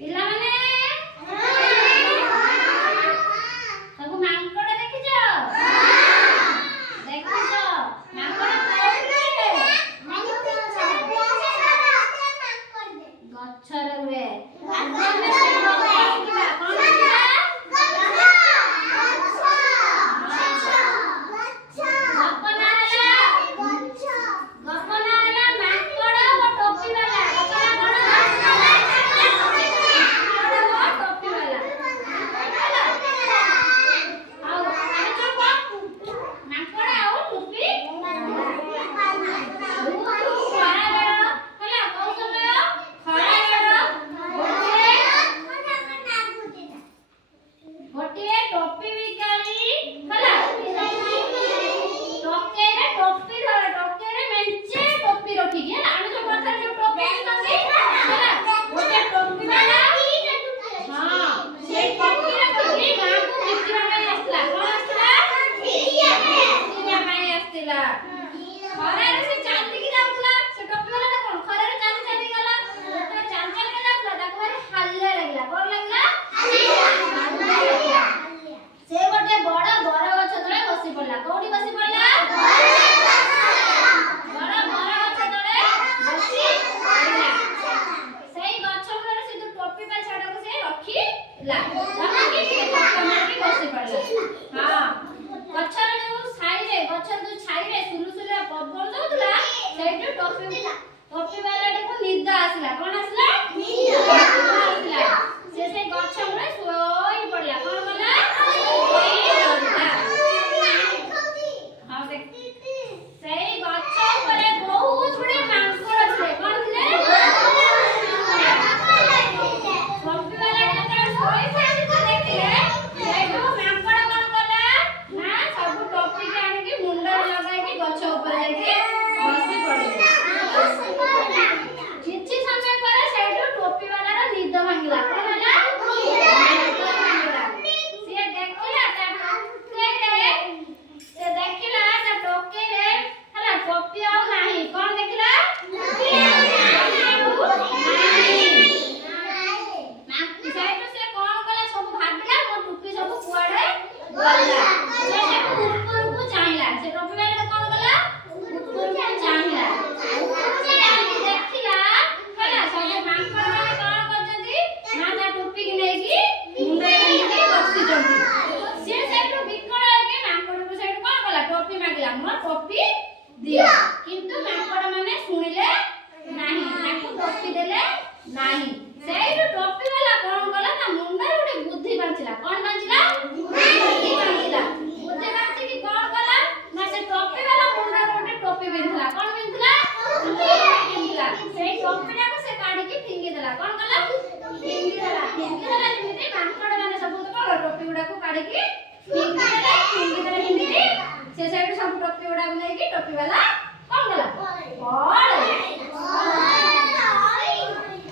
ପିଲାମାନେ ସବୁ ମାଙ୍କଡ ଦେଖିଛ? ଦେଖିଛ ମାଙ୍କଡ ଗଛରେ ରୁହେ। କିନ୍ତୁ ମାଙ୍କଡ ମାନେ ଶୁଣିଲେ ନାହିଁ, ତାକୁ ଟୋପି ଦେଲେ ନାହିଁ। ସେଇଠୁ ଟୋପି ବାଲା କଣ କଲା ନା ମୁଣ୍ଡରେ ଗୋଟେ ବୁଦ୍ଧି ବାଞ୍ଚିଲା। କଣ ବାଞ୍ଚିଲା? ବୁଦ୍ଧି ବାଞ୍ଚିଲା। ବୁଦ୍ଧି ବାଞ୍ଚିକି କଣ କଲା ନା ସେ ଟୋପି ବାଲା ମୁଣ୍ଡରେ ଗୋଟେ ଟୋପି ପିନ୍ଧିଲା। କଣ ପିନ୍ଧିଲା? ପିନ୍ଧିଲା। ସେଇ ଟୋପିଟାକୁ ସେ କାଢିକି ଫିଙ୍ଗି ଦେଲା। କଣ କଲା? ଫିଙ୍ଗି ଦେଲା। ଫିଙ୍ଗି ଦେଲା ଯେମିତି ମାଙ୍କଡ ମାନେ ସବୁ କଣ ଟୋପି ଗୁଡାକୁ କାଢିକି ଫିଙ୍ଗି ଦେଲେ। ଫିଙ୍ଗି ଦେଲେ ଯେମିତି ସେ ସେଇଠୁ ସବୁ ଟୋପି ଗୁଡାକୁ ନେଇକି ଟୋପି ବାଲା କଣ କଲା?